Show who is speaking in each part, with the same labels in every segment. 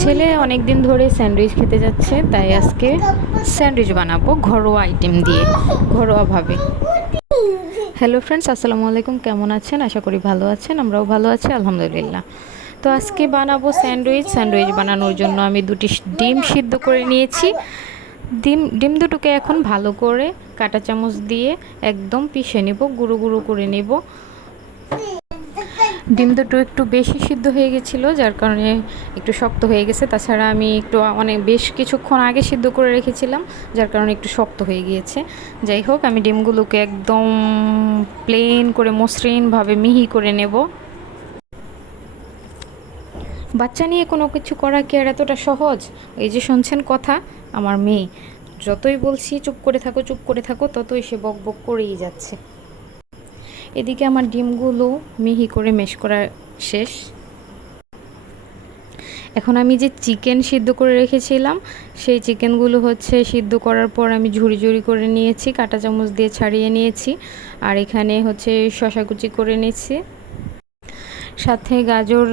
Speaker 1: ছেলে অনেক দিন ধরে স্যান্ডউইচ খেতে যাচ্ছে, তাই আজকে স্যান্ডউইচ বানাবো ঘরোয়া আইটেম দিয়ে, ঘরোয়াভাবে। হ্যালো ফ্রেন্ডস আসসালামু আলাইকুম, কেমন আছেন? আশা করি ভালো আছেন, আমরাও ভালো আছি, আলহামদুলিল্লাহ। তো আজকে বানাবো স্যান্ডউইচ স্যান্ডউইচ বানানোর জন্য আমি দুটি ডিম সিদ্ধ করে নিয়েছি। ডিম ডিম দুটোকে এখন ভালো করে কাঁটা চামচ দিয়ে একদম পিষে নেব, গুঁড়ো গুঁড়ো করে নেব। ডিম দুটো একটু বেশি সিদ্ধ হয়ে গেছিল, যার কারণে একটু শক্ত হয়ে গেছে। তাছাড়া আমি একটু অনেক বেশ কিছুক্ষণ আগে সিদ্ধ করে রেখেছিলাম, যার কারণে একটু শক্ত হয়ে গিয়েছে। যাই হোক, আমি ডিমগুলোকে একদম প্লেন করে মসৃণভাবে মিহি করে নেব। বাচ্চা নিয়ে কোনো কিছু করা কি আর এতটা সহজ? এই যে শুনছেন কথা, আমার মেয়ে। যতই বলছি চুপ করে থাকো, চুপ করে থাকো, ততই সে বক বক করেই যাচ্ছে। এদিকে আমার ডিমগুলো মিহি করে মেশ করা শেষ। এখন আমি যে চিকেন সিদ্ধ করে রেখেছিলাম, সেই চিকেনগুলো হচ্ছে সিদ্ধ করার পর আমি ঝুড়ি ঝুড়ি করে নিয়েছি, কাঁটা চামচ দিয়ে ছাড়িয়ে নিয়েছি। আর এখানে হচ্ছে শশা কুচি করে নিয়েছি। সাথে গাজর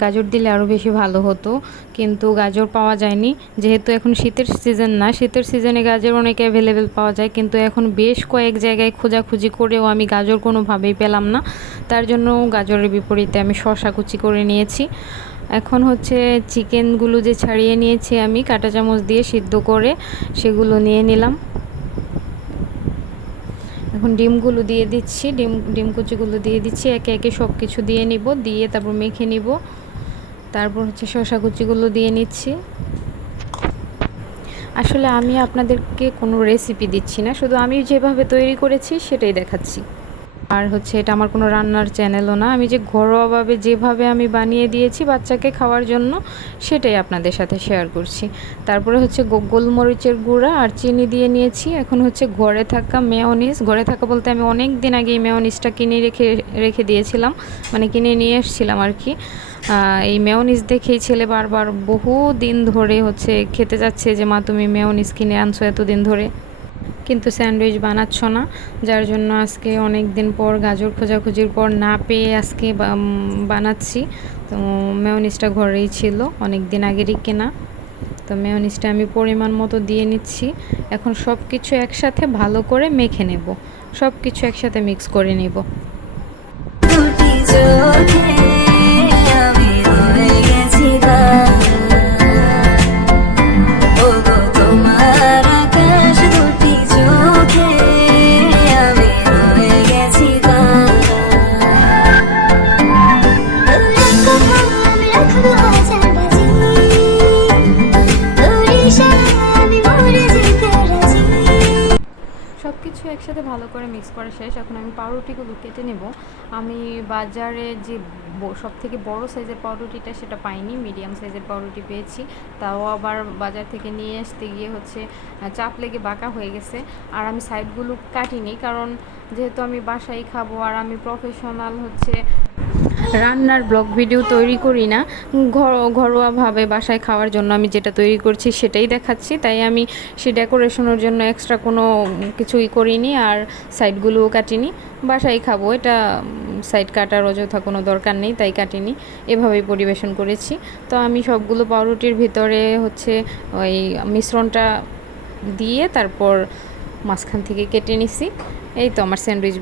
Speaker 1: গাজর দিলে আরও বেশি ভালো হতো। কিন্তু গাজর পাওয়া যায়নি। যেহেতু এখন শীতের সিজন না, শীতের সিজনে গাজর অনেক অ্যাভেলেবেল পাওয়া যায়। কিন্তু এখন বেশ কয়েক জায়গায় খোঁজাখুঁজি করেও আমি গাজর কোনোভাবেই পেলাম না। তার জন্য গাজরের বিপরীতে আমি শশা কুচি করে নিয়েছি। এখন হচ্ছে চিকেনগুলো যে ছাড়িয়ে নিয়েছি আমি কাঁটা চামচ দিয়ে সিদ্ধ করে সেগুলো নিয়ে নিলাম। এখন ডিমগুলো দিয়ে দিচ্ছি, ডিম ডিম কুচিগুলো দিয়ে দিচ্ছি, একে একে সব কিছু দিয়ে নিব, দিয়ে তারপর মেখে নিব। তারপর হচ্ছে শশা কুচিগুলো দিয়ে নিচ্ছি। আসলে আমি আপনাদেরকে কোনো রেসিপি দিচ্ছি না, শুধু আমি যেভাবে তৈরি করেছি সেটাই দেখাচ্ছি। আর হচ্ছে এটা আমার কোনো রান্নার চ্যানেলও না। আমি যে ঘরোয়াভাবে যেভাবে আমি বানিয়ে দিয়েছি বাচ্চাকে খাওয়ার জন্য, সেটাই আপনাদের সাথে শেয়ার করছি। তারপরে হচ্ছে গোলমরিচের গুঁড়া আর চিনি দিয়ে নিয়েছি। এখন হচ্ছে ঘরে থাকা মেয়নিস ঘরে থাকা বলতে আমি অনেক দিন আগে এই মেয়নিসটা কিনে রেখে রেখে দিয়েছিলাম। মানে কিনে নিয়ে এসেছিলাম আর কি। এই মেয়নিস দেখেই ছেলে বারবার বহু দিন ধরে হচ্ছে খেতে যাচ্ছে যে, মা, তুমি মেয়নিস কিনে আনছো এতদিন ধরে। কিন্তু স্যান্ডউইচ বানাচ্ছ না, যার জন্য আজকে অনেক দিন পর গাজর খোঁজাখুঁজির পর না পেয়ে আজকে বানাচ্ছি। তো মেয়নিসটা ঘরেই ছিল অনেক দিন আগেরই কেনা। তো মেয়নিসটা আমি পরিমাণ মতো দিয়ে নিচ্ছি। এখন সব কিছু একসাথে ভালো করে মেখে নেব। সব কিছু একসাথে মিক্স করে নেব। একসাথে ভালো করে মিক্স করা শেষ। এখন আমি পাউরুটিগুলো কেটে নেব। আমি বাজারে যে সব থেকে বড় সাইজের পাউরুটিটা সেটা পাইনি। মিডিয়াম সাইজের পাউরুটি পেয়েছি। তাও আবার বাজার থেকে নিয়ে আসতে গিয়ে হচ্ছে চাপ লেগে বাঁকা হয়ে গেছে। আর আমি সাইডগুলো কাটিনি। কারণ যেহেতু আমি বাসায় খাব আর আমি প্রফেশনাল হচ্ছে রান্নার ব্লগ ভিডিও তৈরি করি না। ঘর ঘরোয়াভাবে বাসায় খাওয়ার জন্য আমি যেটা তৈরি করছি সেটাই দেখাচ্ছি। তাই আমি সে ডেকোরেশনের জন্য এক্সট্রা কোনো কিছুই করিনি আর সাইডগুলোও কাটিনি। বাসায় খাব, এটা সাইড কাটার অযথা কোনো দরকার নেই, তাই কাটিনি। এভাবেই পরিবেশন করেছি। তো আমি সবগুলো পাউরুটির ভিতরে হচ্ছে ওই মিশ্রণটা দিয়ে তারপর মাঝখান থেকে কেটে নিছি। এই তো আমার স্যান্ডউইচ